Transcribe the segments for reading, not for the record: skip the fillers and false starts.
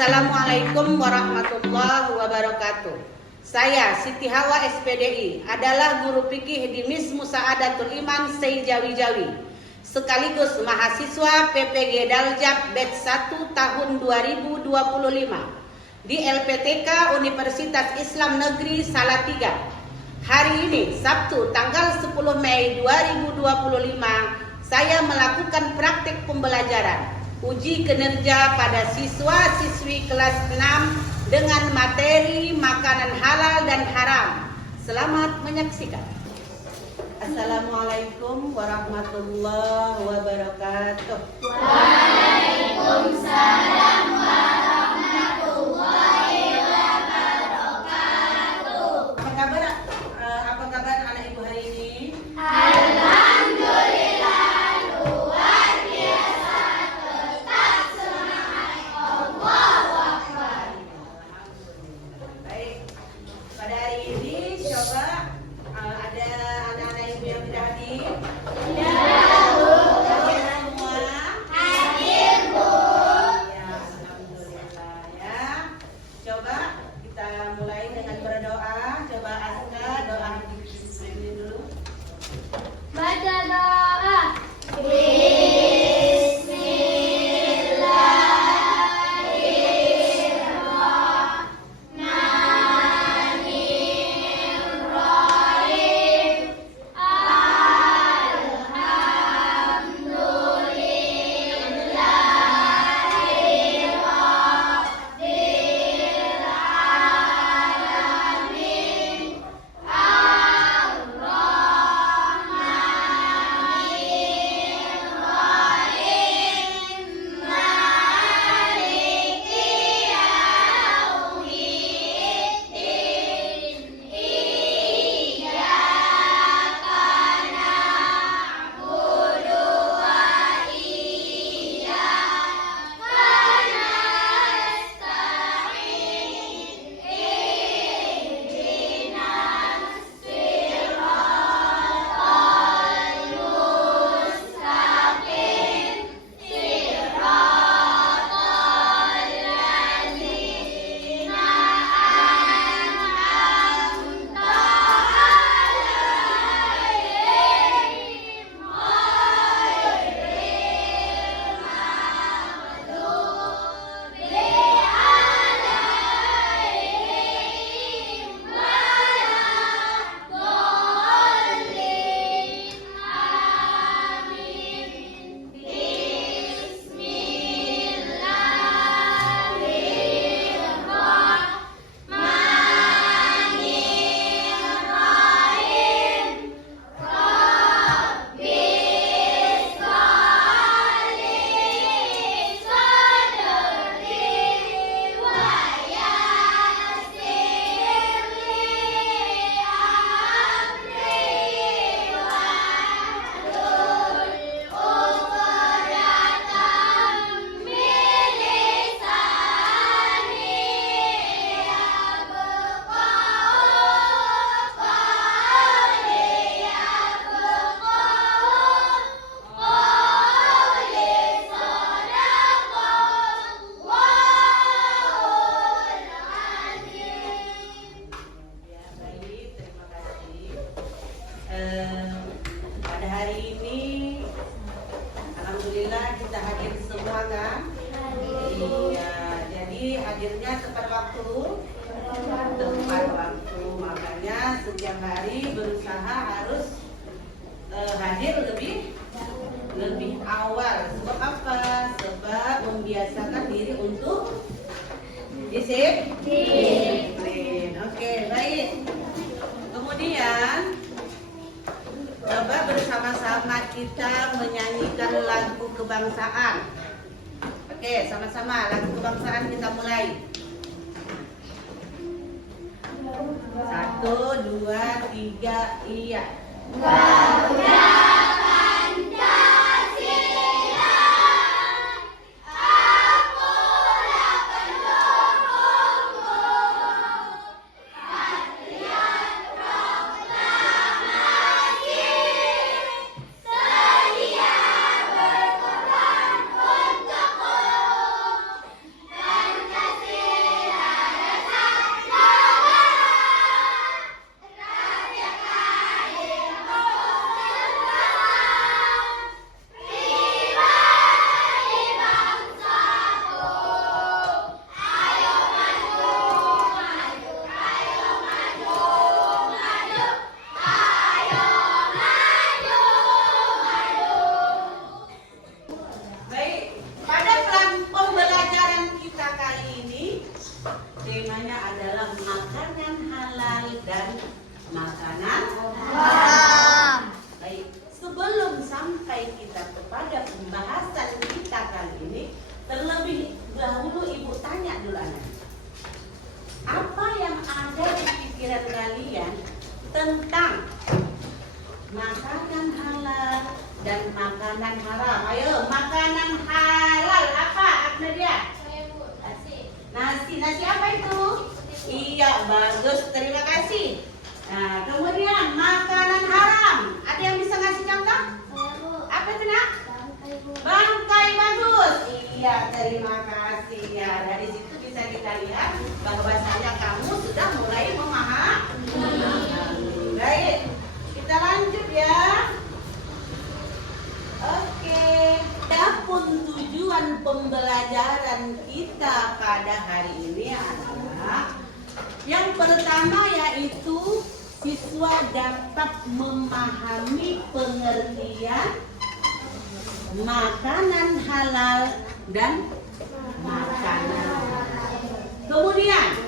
Assalamualaikum warahmatullahi wabarakatuh. Saya Siti Hawa SPDI adalah guru fikih di Mis Musaadatul Iman Seijawi-Jawi, sekaligus mahasiswa PPG Daljab Batch 1 tahun 2025 di LPTK Universitas Islam Negeri Salatiga. Hari ini Sabtu tanggal 10 Mei 2025 saya melakukan praktik pembelajaran uji kinerja pada siswa-siswi kelas 6 dengan materi makanan halal dan haram. Selamat menyaksikan. Assalamualaikum warahmatullahi wabarakatuh. Waalaikumsalam warahmatullahi wabarakatuh. Apa kabar anak ibu hari ini? Alhamdulillah luar biasa, tetap semangat. Allahu Akbar. Baik, pada hari ini coba ada anak-anak ibu yang tidak hadir. Ya, Hadir semua. hadir Bu. Ya, alhamdulillah ya. Coba kita mulai dengan berdoa. Coba Aska doa ini dulu. Baca doa. Bismillahirrahmanirrahim. Ya, baik, terima kasih. Pada hari ini alhamdulillah kita hadir semua kan? Iya, jadi hadirnya tepat waktu. Makanya setiap hari berusaha harus hadir lebih awal. Sebab apa? Sebab membiasakan diri untuk disiplin. Oke, baik. Kemudian coba bersama-sama kita menyanyikan lagu kebangsaan. Oke, sama-sama lagu kebangsaan kita mulai. 1, 2, 3, iya. Garuda Pancasila, Akula pendukungmu, Patriot Proklamasi, sedia berkorban untukmu, Pancasila. makanan haram. Ayo, makanan halal apa Nadia? Nasi. Nasi apa itu? Iya, bagus. Terima kasih. Nah, kemudian makanan haram. Ada yang bisa ngasih contoh? Apa itu, Nak? Bangkai, bagus. Iya, terima kasih ya. Dari situ bisa kita lihat bahwasanya kamu sudah mulai memahami. Baik, kita lanjut ya. Oke. Adapun tujuan pembelajaran kita pada hari ini adalah yang pertama yaitu siswa dapat memahami pengertian makanan halal dan makanan haram. Kemudian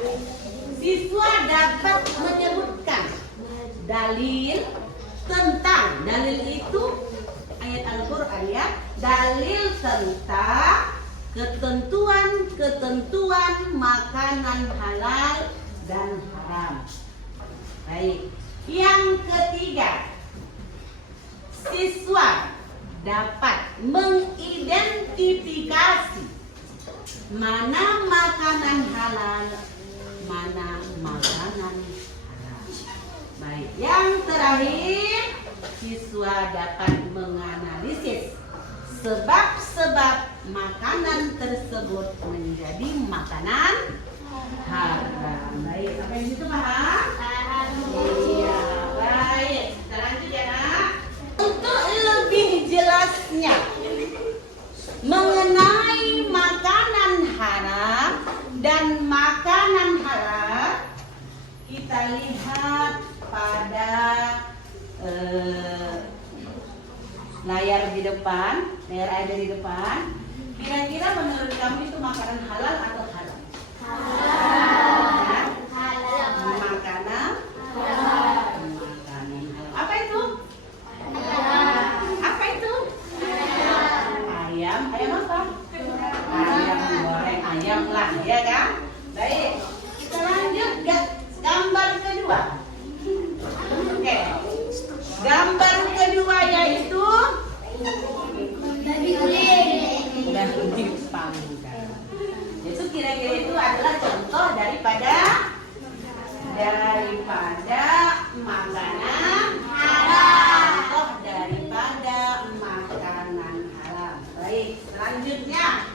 siswa dapat menyebutkan dalil tentang, dalil itu ayat Al-Quran ya, dalil tentang ketentuan makanan halal dan haram. Baik. Yang ketiga, siswa dapat mengidentifikasi mana makanan halal, mana makanan haram. Baik. Yang terakhir, siswa dapat menganalisis sebab-sebab makanan tersebut menjadi makanan haram. Baik, apa yang itu paham? Iya, baik. Kita lanjut ya, Nak. Untuk lebih jelasnya mengenai makanan haram dan makanan halal, kita lihat pada layar di depan, layar ada di depan. Kira-kira menurut kamu itu makanan halal atau haram? Halal. Makanan halal. Makanan halal. Apa itu? Apa itu? Ayam. Ayam apa? Ayam goreng, ayam lah, ya kan? Baik. Kita lanjut gambar kedua. Oke. Gambar kedua yaitu daging panggang. Itu kira-kira itu adalah contoh daripada makanan halal. Contoh daripada makanan halal. Baik, selanjutnya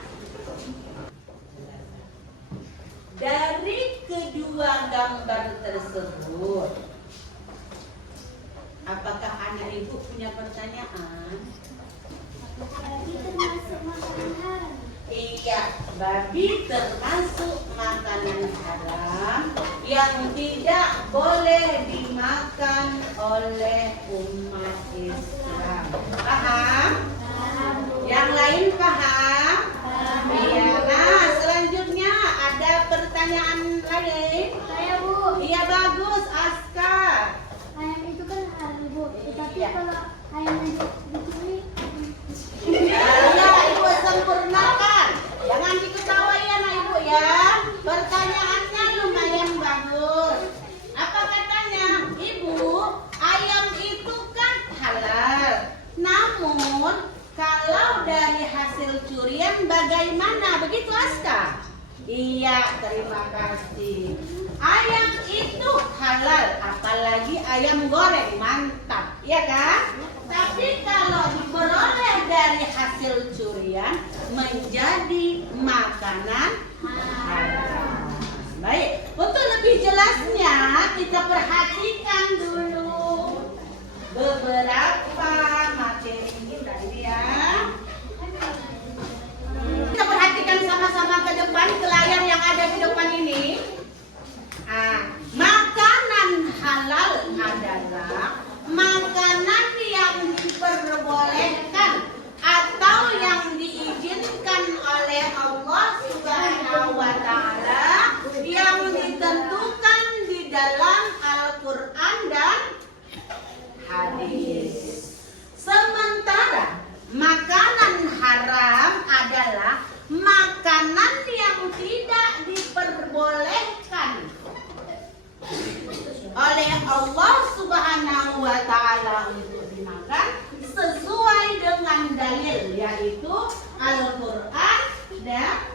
dari kedua gambar tersebut, apakah anak ibu punya pertanyaan? Babi termasuk makanan haram. Iya, babi termasuk makanan haram yang tidak boleh dimakan oleh umat Islam. Paham? Yang lain paham? Iya. Nah, selanjutnya ada pertanyaan lain? Saya, Bu. Iya, bagus, Askar. Ayam itu kan halal, Bu. Tapi Iya. kalau ayamnya dicuri, Ya, Ibu sempurnakan. Jangan diketahui ya, Nak Ibu ya. Pertanyaannya lumayan bagus. Apa katanya? Ibu, ayam itu kan halal. Namun, kalau dari hasil curian bagaimana? Begitu, Aska? Iya, terima kasih. Ayam itu halal, apalagi ayam goreng, mantap, ya kan? Tapi kalau diperoleh dari hasil curian menjadi makanan haram. Baik, untuk lebih jelasnya kita perhatikan dulu beberapa materi kita ini ya. Kita perhatikan sama-sama ke depan, ke layar yang ada di depan ini. Makanan halal adalah makanan yang diperbolehkan atau yang diizinkan oleh Allah Subhanahu wa Ta'ala, yang ditentukan di dalam Al-Quran dan hadis. Sementara yaitu Al-Quran dan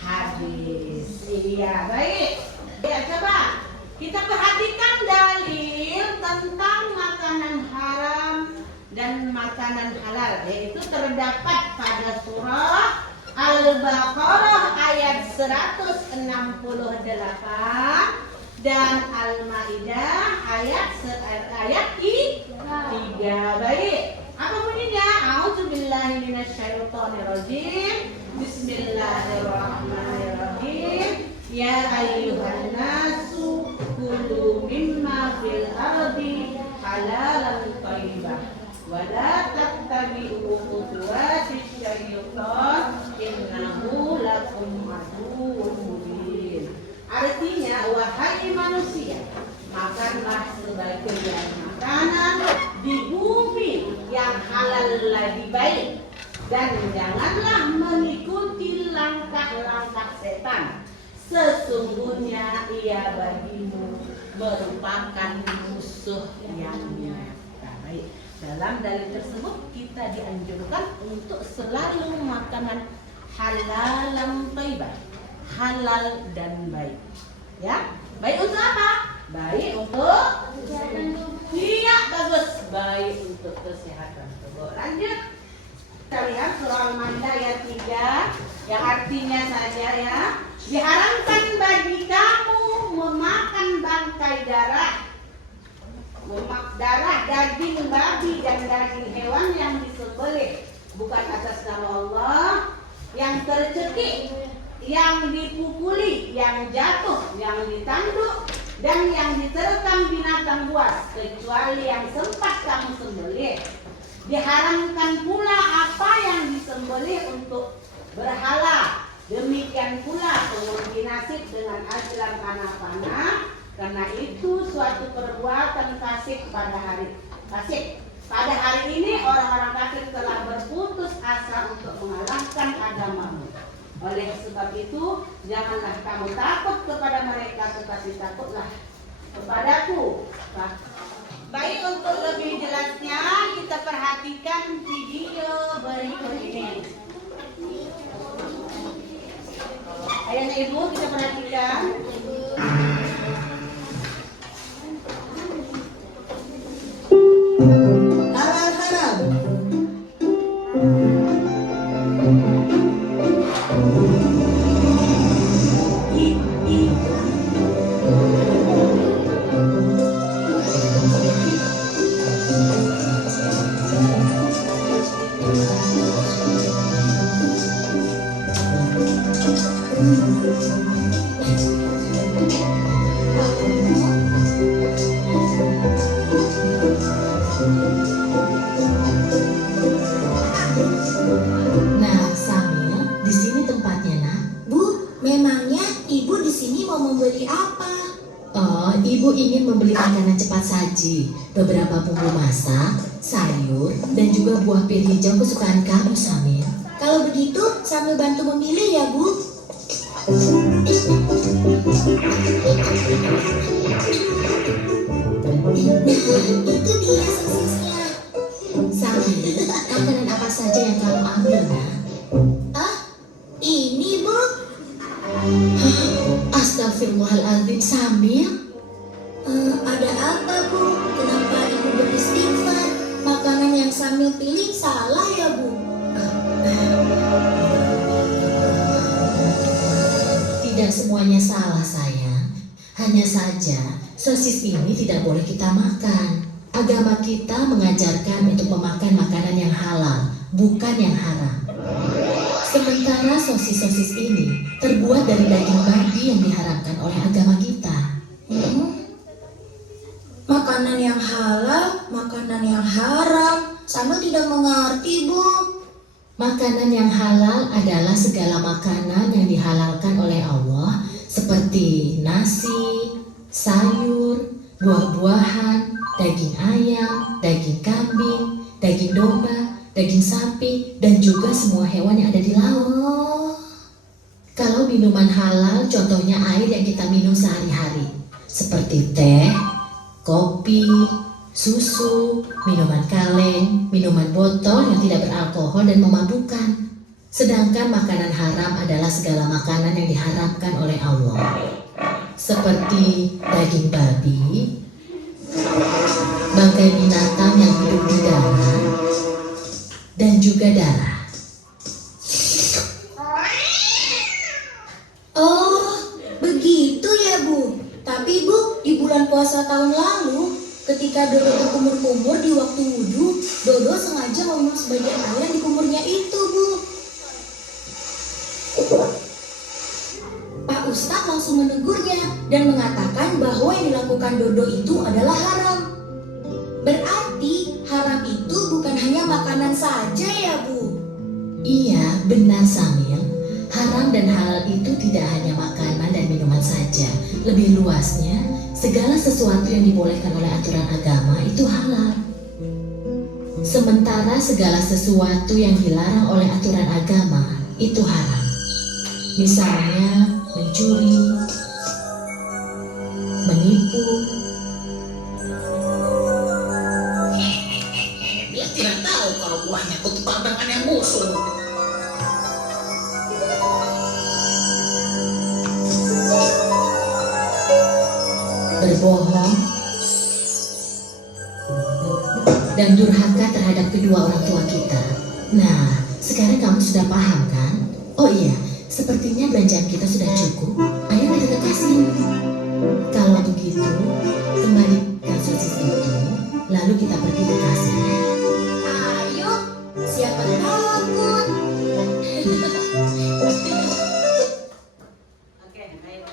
hadis. Iya, baik. Ya, coba kita perhatikan dalil tentang makanan haram dan makanan halal, yaitu terdapat pada surah Al-Baqarah ayat 168 dan Al-Maidah ayat 3. Baik. Apa bunyinya? A'udzubillahi minasyaitonirrajim. Bismillahirrahmanirrahim. Ya ayyuhan nasu kulu mimma fil ardi halalan thayyibah wa la tattabi'u khutuwatis syaitan innahu lakum aduwwun mubin. Artinya, wahai manusia, makanlah sebagian makanan di bumi yang halal lebih baik, dan janganlah mengikuti langkah-langkah setan. Sesungguhnya ia bagimu merupakan musuh yang nyata. Baik. Dalam dalil tersebut kita dianjurkan untuk selalu makanan halalan thayyibah, halal dan baik. Ya, baik untuk apa? Baik untuk iya, bagus. Baik untuk kesehatan tubuh. Lanjut. Kita lihat surah Al-Maidah ayat 3 yang artinya saja ya, diharamkan bagi kamu memakan bangkai darah, daging babi dan daging hewan yang disembelih bukan atas nama Allah, yang tercekik, yang dipukuli, yang jatuh, yang ditanduk, dan yang diterkam binatang buas, kecuali yang sempat kamu sembelih. Diharamkan pula apa yang disembelih untuk berhala. Demikian pula pengundi nasib dengan ajaran panah-panah, karena itu suatu perbuatan fasik pada hari fasik. Pada hari ini orang-orang kafir telah berputus asa untuk mengalahkan agamamu. Oleh sebab itu, janganlah kamu takut kepada mereka, tetapi takutlah kepadaku. Baik, untuk lebih jelasnya kita perhatikan video berikut ini. Ayahnya ibu, kita perhatikan. Halal haram. Nah, Samil, di sini tempatnya, nak. Bu, memangnya ibu di sini mau membeli apa? Oh, ibu ingin membeli makanan cepat saji, beberapa bumbu masak, sayur, dan juga buah pir hijau kesukaan kamu, Samil. Kalau begitu, sambil bantu memilih ya, Bu. Nah, itu dia sosisnya. Samil, makanan apa saja yang kamu ambil, nak? Ah, ini, Bu. Astagfirullahaladzim, Samil. Ada apa, Bu? Kenapa ibu beristighfar? Makanan yang sambil pilih salah ya, Bu? Tidak semuanya salah, sayang. Hanya saja, sosis ini tidak boleh kita makan. Agama kita mengajarkan untuk memakan makanan yang halal, bukan yang haram. Sementara sosis-sosis ini terbuat dari daging babi yang diharamkan oleh agama kita. Makanan yang halal, makanan yang haram. Sama tidak mengerti, Bu. Makanan yang halal adalah segala makanan yang dihalalkan oleh Allah, seperti nasi, sayur, buah-buahan, daging ayam, daging kambing, daging domba, daging sapi, dan juga semua hewan yang ada di laut. Kalau minuman halal, contohnya air yang kita minum sehari-hari, seperti teh, kopi, susu, minuman kaleng, minuman botol yang tidak beralkohol dan memabukkan. Sedangkan makanan haram adalah segala makanan yang diharamkan oleh Allah, seperti daging babi, bangkai binatang yang hidup di darat, dan juga darah. Oh, begitu ya Bu. Tapi Bu, di bulan puasa tahun lalu, ketika Dodo berkumur-kumur di waktu wudhu, Dodo sengaja meminum sebagian air yang di kumurnya itu Bu. Pak Ustadz langsung menegurnya dan mengatakan bahwa yang dilakukan Dodo itu adalah haram. Berarti haram itu bukan hanya makanan saja ya Bu? Iya, benar Samil. Haram dan halal itu tidak hanya makanan dan minuman saja. Lebih luasnya, segala sesuatu yang dibolehkan oleh aturan agama itu halal. Sementara segala sesuatu yang dilarang oleh aturan agama itu haram. Misalnya mencuri, menipu. Dia tidak tahu kalau buahnya untuk pandangan yang musuh. Berbohong, dan durhaka terhadap kedua orang tua kita. Nah, sekarang kamu sudah paham kan? Oh iya, sepertinya belanjaan kita sudah cukup. Ayo kita ke kasir. Kalau begitu, kembalikan sosis itu, lalu kita pergi ke kasir. Ayo, siapa takut? Oke, baik.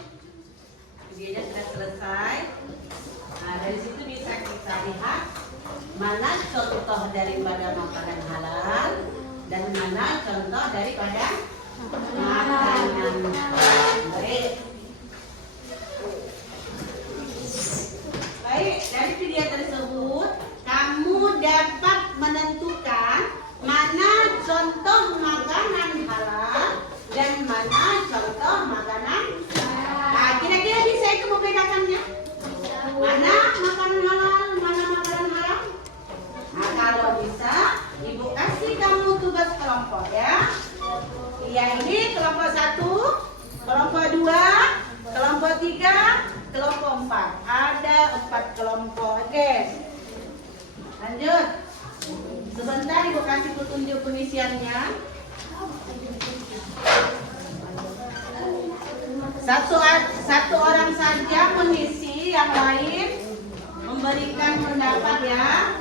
Videonya sudah selesai. Nah, dari situ bisa kita lihat mana contoh daripada makanan halal dan mana contoh daripada makanan haram. Baik. Baik, dari video tersebut kamu dapat menentukan mana contoh makanan halal dan mana contoh makanan haram. Nah, kira-kira bisa itu membedakannya? Mana makanan halal, mana makanan haram? Nah, kalau bisa, Ibu kasih kamu tugas kelompok ya. Iya, ini kelompok 1, kelompok 2, kelompok 3, kelompok 4. Ada 4 kelompok. Oke. Lanjut. Sebentar Ibu kasih petunjuk pengisiannya. Satu orang saja mengisi, yang lain memberikan pendapat ya.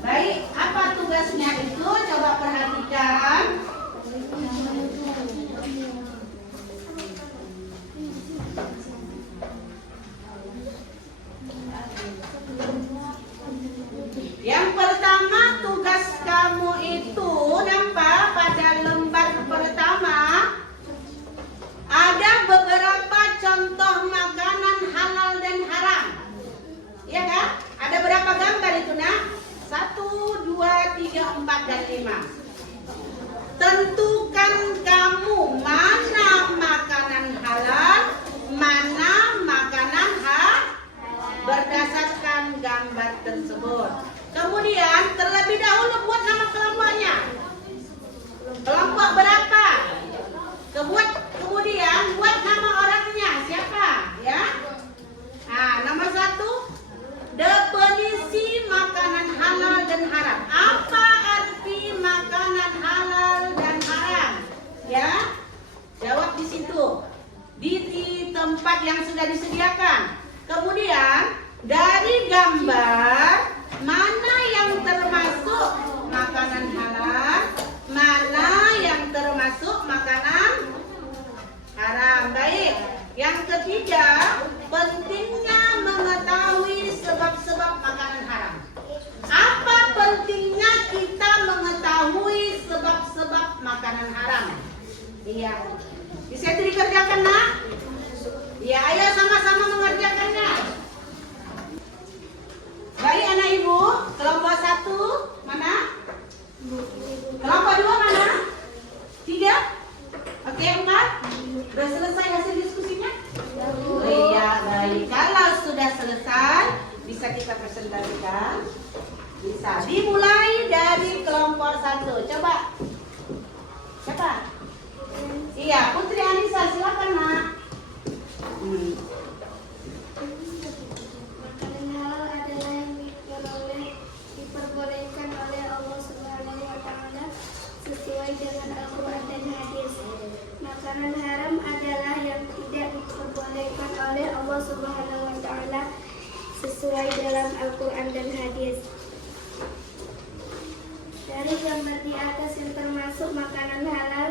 Baik, apa tugasnya itu? Coba perhatikan. Yang pertama, tugas kamu itu nampak pada lembar pertama ada beberapa contoh makanan halal dan haram. Iya kan? Ada berapa gambar itu nak? 1, 2, 3, 4, dan 5. Tentukan kamu mana makanan halal, mana makanan haram berdasarkan gambar tersebut. Kemudian terlebih dahulu buat nama kelompoknya. Kelompok berapa? Kemudian buat nama orangnya siapa? Ya. Nah, nomor 1, definisi makanan halal dan haram. Apa arti makanan halal dan haram? Ya, jawab di situ, di tempat yang sudah disediakan. Kemudian dari gambar mana yang termasuk makanan halal, mana yang termasuk makanan haram. Baik. Yang ketiga, pentingnya mengetahui sebab-sebab makanan haram. Apa pentingnya kita mengetahui sebab-sebab makanan haram? Iya. Bisa itu dikerjakan nak? Ya, ayo sama-sama mengerjakannya. Baik anak ibu, kelompok 1 mana? Kelompok 2 mana? 3? Oke, 4? Sudah selesai hasil diskusinya? Oh iya, baik. Kalau sudah selesai, bisa kita presentasi. sesuai dengan Al-Quran dan hadis. Makanan haram adalah yang tidak diperbolehkan oleh Allah Subhanahu wa Ta'ala sesuai dalam Al-Quran dan hadis. Dari gambar di atas yang termasuk makanan halal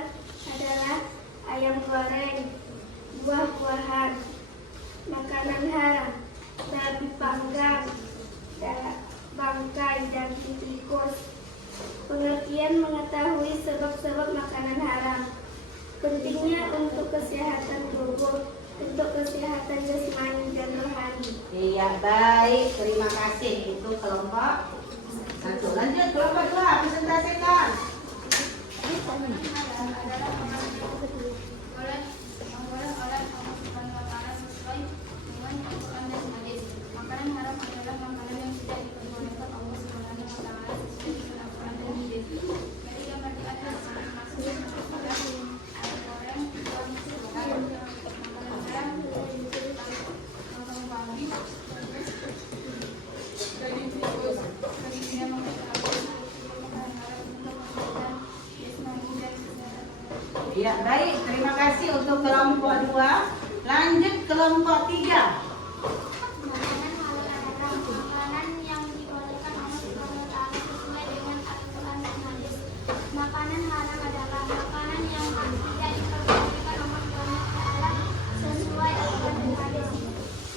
adalah ayam goreng, buah-buahan, makanan haram, babi panggang, bangkai, dan tikus. Pengertian mengetahui sebab-sebab makanan haram. Pentingnya untuk kesehatan tubuh, untuk kesehatan jasmani dan rohani. Iya, baik. Terima kasih. Itu kelompok 1. Lanjut kelompok 2, presentasikan. Makanan haram adalah makanan yang tidak diperbolehkan Allah Subhanahu wa Ta'ala sesuai dengan Al-Quran dan hadis. Dari gambar di atas termasuk ayam goreng, makanan haram, makanan bangkai, daging tikus. Pentingnya mengetahui makanan haram untuk kesehatan jasmani dan kesehatan. Iya, baik. Terima kasih untuk kelompok 2. Lanjut kelompok 3. Makanan halal adalah makanan yang dibolehkan Allah Subhanahu wa Ta'ala sesuai dengan Al-Quran dan hadis. Makanan haram adalah makanan yang tidak diperbolehkan Allah Subhanahu wa Ta'ala sesuai Al-Quran dan hadis.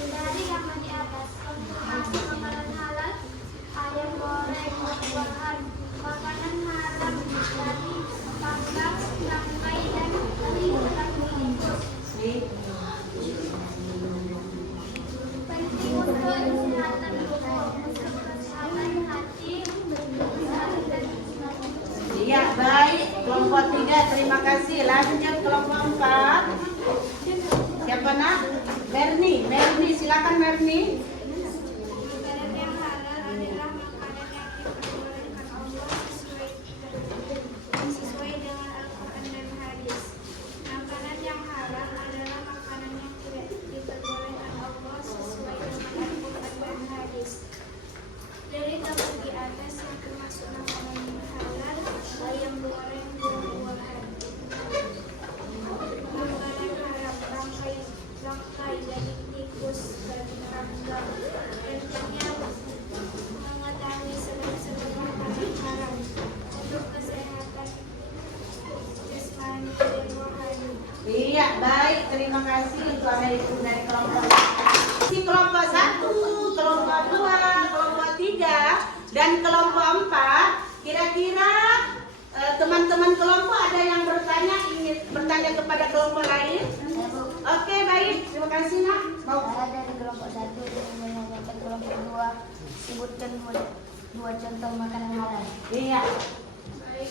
Dari gambar di atas termasuk makanan halal ayam goreng, buah-buahan, makanan haram dari panggang, bangkai, dan tikus. Penting untuk kesehatan tubuh, kesehatan hati, kesehatan jiwa. Iya, baik. Kelompok 3, terima kasih. Lanjut kelompok 4. Siapa nak? Berni. Berni, silakan Berni. Makanan yang halal adalah makanan yang diperbolehkan Allah sesuai dengan Al-Quran dan hadis. Makanan yang halal adalah makanan yang tidak diperbolehkan Allah sesuai dengan Al-Quran dan hadis. Dari gambar di atas yang termasuk makanan yang halal, ayam goreng, buah-buahan. Makanan haram, bangkai, daging tikus, daging panggang. Pentingnya mengetahui sebab-sebab makanan haram untuk kesehatan jasmani dan rohani. Iya, baik. Terima kasih. Itu ada itu dari kelompok. Si kelompok 1, kelompok 2, kelompok 3, dan kelompok 4. Kira-kira teman-teman kelompok ada yang ingin bertanya kepada kelompok lain? Oke, baik. Terima kasih, Nak. Saya dari kelompok 1 ingin menyampaikan kelompok 2. Sebutkan dua contoh makanan halal. Iya. Baik,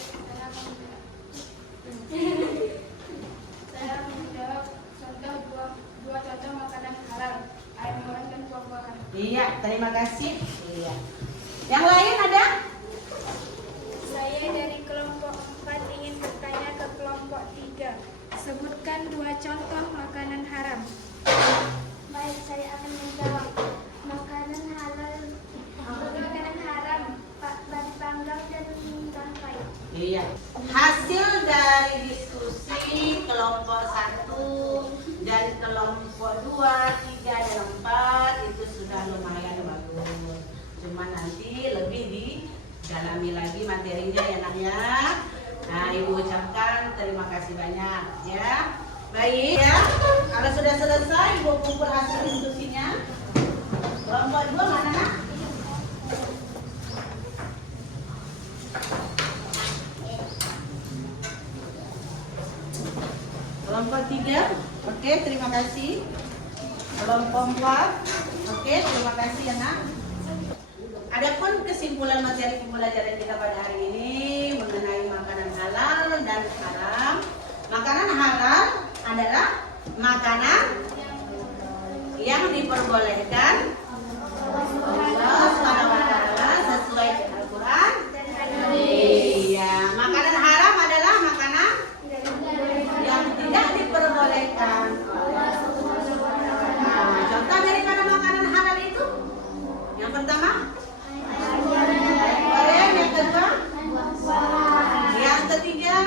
saya menjawab contoh dua contoh makanan halal, ayam goreng dan buah-buahan. Iya, terima kasih. Iya. Yang lain ada? Saya dari kelompok 4 ingin bertanya ke kelompok 3. Sebutkan dua contoh makanan haram. Baik, saya akan menjawab. Makanan halal, makanan haram, babi panggang dan bangkai. Iya. Hasil dari diskusi kelompok 1 dan kelompok 2, 3, dan 4 itu sudah lumayan bagus. Cuma nanti lebih didalami lagi materinya ya, Nak ya. Nah, Ibu ucapkan terima kasih banyak ya. Baik ya. Kalau sudah selesai, Ibu kumpul hasil diskusinya. Kelompok 2 mana, Nak? Kelompok 3, oke, terima kasih. Kelompok 4, oke, terima kasih ya, Nak. Adapun kesimpulan materi pembelajaran kita pada hari ini mengenai makanan halal dan haram. Makanan halal adalah makanan yang diperbolehkan Allah SWT sesuai Al-Quran. Iya, makanan haram adalah makanan yang tidak diperbolehkan. Nah, contoh daripada makanan halal itu, yang pertama, ayam goreng, yang kedua, yang ketiga,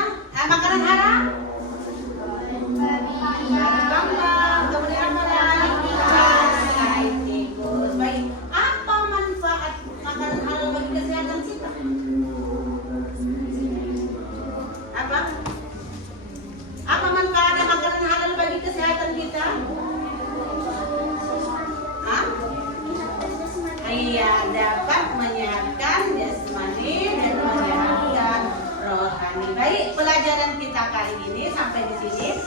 Baik, pelajaran kita kali ini sampai di sini.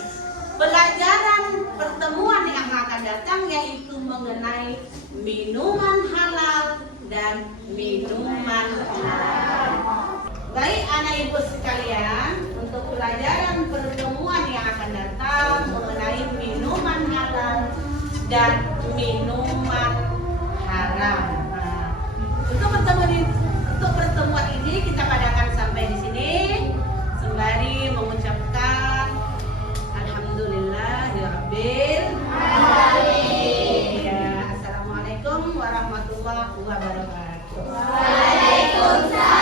Pelajaran pertemuan yang akan datang yaitu mengenai minuman halal dan minuman haram. Baik anak ibu sekalian, untuk pelajaran pertemuan yang akan datang mengenai minuman halal dan minuman haram. Untuk pertemuan ini kita padakan sampai di sini sembari mengucapkan alhamdulillahirabbil alamin. Ya, assalamualaikum warahmatullahi wabarakatuh. Waalaikumsalam.